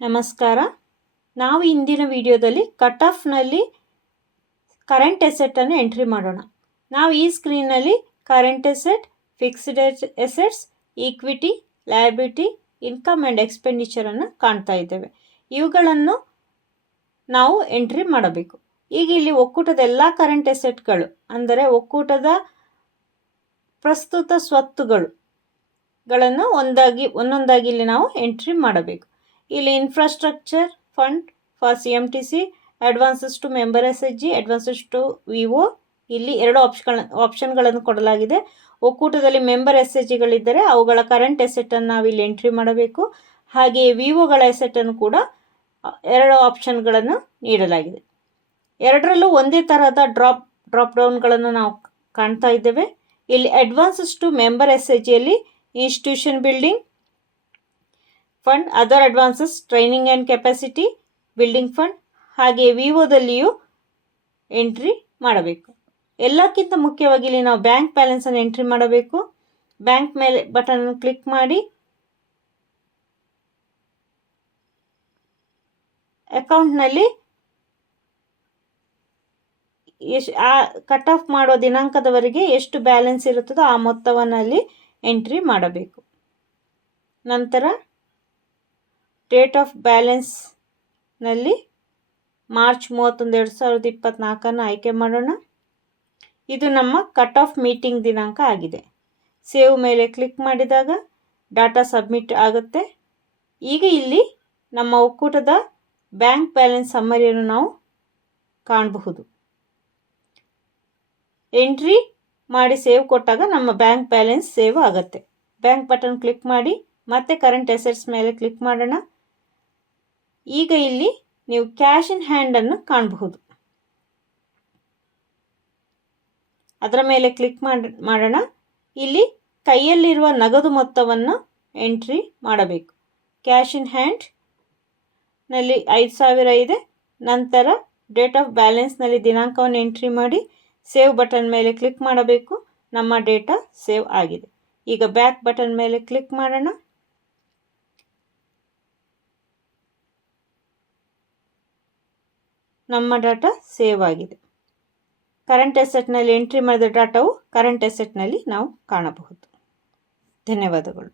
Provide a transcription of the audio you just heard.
ನಮಸ್ಕಾರ. ನಾವು ಇಂದಿನ ವಿಡಿಯೋದಲ್ಲಿ ಕಟ್ ಆಫ್ನಲ್ಲಿ ಕರೆಂಟ್ ಅಸೆಟನ್ನು ಎಂಟ್ರಿ ಮಾಡೋಣ. ನಾವು ಈ ಸ್ಕ್ರೀನ್ನಲ್ಲಿ current asset, fixed assets, equity, liability, income and ಎಕ್ಸ್ಪೆಂಡಿಚರನ್ನು ಕಾಣ್ತಾ ಇದ್ದೇವೆ. ಇವುಗಳನ್ನು ನಾವು ಎಂಟ್ರಿ ಮಾಡಬೇಕು. ಈಗ ಇಲ್ಲಿ ಒಕ್ಕೂಟದ ಎಲ್ಲ ಕರೆಂಟ್ ಅಸೆಟ್ಗಳು ಅಂದರೆ ಒಕ್ಕೂಟದ ಪ್ರಸ್ತುತ ಸ್ವತ್ತುಗಳನ್ನು ಒಂದೊಂದಾಗಿ ಇಲ್ಲಿ ನಾವು ಎಂಟ್ರಿ ಮಾಡಬೇಕು. ಇಲ್ಲಿ infrastructure fund for CMTC, advances to member SHG, advances to VO, ಇಲ್ಲಿ ಎರಡು ಆಪ್ಷನ್ಗಳನ್ನು ಕೊಡಲಾಗಿದೆ. ಒಕ್ಕೂಟದಲ್ಲಿ ಮೆಂಬರ್ SHGಗಳಿದ್ದರೆ ಅವುಗಳ ಕರೆಂಟ್ ಅಸೆಟನ್ನು ನಾವು ಇಲ್ಲಿ ಎಂಟ್ರಿ ಮಾಡಬೇಕು. ಹಾಗೆಯೇ ವಿವೋಗಳ ಅಸೆಟನ್ನು ಕೂಡ ಎರಡು ಆಪ್ಷನ್ಗಳನ್ನು ನೀಡಲಾಗಿದೆ. ಎರಡರಲ್ಲೂ ಒಂದೇ ತರಹದ ಡ್ರಾಪ್ ಡೌನ್ಗಳನ್ನು ನಾವು ಕಾಣ್ತಾ ಇದ್ದೇವೆ. ಇಲ್ಲಿ ಅಡ್ವಾನ್ಸಸ್ ಟು ಮೆಂಬರ್ SHGಯಲ್ಲಿ institution building fund, other advances training and capacity building fund, ಹಾಗೆ ವಿವೋದಲ್ಲಿಯೂ ಎಂಟ್ರಿ ಮಾಡಬೇಕು. ಎಲ್ಲಕ್ಕಿಂತ ಮುಖ್ಯವಾಗಿ ಇಲ್ಲಿ ನಾವು ಬ್ಯಾಂಕ್ ಬ್ಯಾಲೆನ್ಸನ್ನು ಎಂಟ್ರಿ ಮಾಡಬೇಕು. ಬ್ಯಾಂಕ್ ಮೇಲೆ ಬಟನ್ ಕ್ಲಿಕ್ ಮಾಡಿ ಅಕೌಂಟ್ನಲ್ಲಿ ಕಟ್ ಆಫ್ ಮಾಡೋ ದಿನಾಂಕದವರೆಗೆ ಎಷ್ಟು ಬ್ಯಾಲೆನ್ಸ್ ಇರುತ್ತದೋ ಆ ಮೊತ್ತವನ್ನು ಅಲ್ಲಿ ಎಂಟ್ರಿ ಮಾಡಬೇಕು. ನಂತರ ಡೇಟ್ ಆಫ್ ಬ್ಯಾಲೆನ್ಸ್ನಲ್ಲಿ ಮಾರ್ಚ್ 31, 2024 ಆಯ್ಕೆ ಮಾಡೋಣ. ಇದು ನಮ್ಮ ಕಟ್ ಆಫ್ ಮೀಟಿಂಗ್ ದಿನಾಂಕ ಆಗಿದೆ. ಸೇವ್ ಮೇಲೆ ಕ್ಲಿಕ್ ಮಾಡಿದಾಗ ಡಾಟಾ ಸಬ್ಮಿಟ್ ಆಗುತ್ತೆ. ಈಗ ಇಲ್ಲಿ ನಮ್ಮ ಒಕ್ಕೂಟದ ಬ್ಯಾಂಕ್ ಬ್ಯಾಲೆನ್ಸ್ ಸಮ್ಮರಿಯನ್ನು ನಾವು ಕಾಣಬಹುದು. ಎಂಟ್ರಿ ಮಾಡಿ ಸೇವ್ ಕೊಟ್ಟಾಗ ನಮ್ಮ ಬ್ಯಾಂಕ್ ಬ್ಯಾಲೆನ್ಸ್ ಸೇವ್ ಆಗುತ್ತೆ. ಬ್ಯಾಂಕ್ ಬಟನ್ ಕ್ಲಿಕ್ ಮಾಡಿ ಮತ್ತೆ ಕರೆಂಟ್ ಅಸೆಟ್ಸ್ ಮೇಲೆ ಕ್ಲಿಕ್ ಮಾಡೋಣ. ಈಗ ಇಲ್ಲಿ ನೀವು ಕ್ಯಾಶ್ ಇನ್ ಹ್ಯಾಂಡನ್ನು ಕಾಣಬಹುದು. ಅದರ ಮೇಲೆ ಕ್ಲಿಕ್ ಮಾಡೋಣ. ಇಲ್ಲಿ ಕೈಯಲ್ಲಿರುವ ನಗದು ಮೊತ್ತವನ್ನು ಎಂಟ್ರಿ ಮಾಡಬೇಕು. ಕ್ಯಾಶ್ ಇನ್ ಹ್ಯಾಂಡ್ನಲ್ಲಿ 5,000 ಇದೆ. ನಂತರ ಡೇಟ್ ಆಫ್ ಬ್ಯಾಲೆನ್ಸ್ನಲ್ಲಿ ದಿನಾಂಕವನ್ನು ಎಂಟ್ರಿ ಮಾಡಿ ಸೇವ್ ಬಟನ್ ಮೇಲೆ ಕ್ಲಿಕ್ ಮಾಡಬೇಕು. ನಮ್ಮ ಡೇಟಾ ಸೇವ್ ಆಗಿದೆ. ಈಗ ಬ್ಯಾಕ್ ಬಟನ್ ಮೇಲೆ ಕ್ಲಿಕ್ ಮಾಡೋಣ. ನಮ್ಮ ಡಾಟಾ ಸೇವ್ ಆಗಿದೆ. ಕರೆಂಟ್ ಅಸೆಟ್ನಲ್ಲಿ ಎಂಟ್ರಿ ಮಾಡಿದ ಡಾಟಾವು ಕರೆಂಟ್ ಅಸೆಟ್ನಲ್ಲಿ ನಾವು ಕಾಣಬಹುದು. ಧನ್ಯವಾದಗಳು.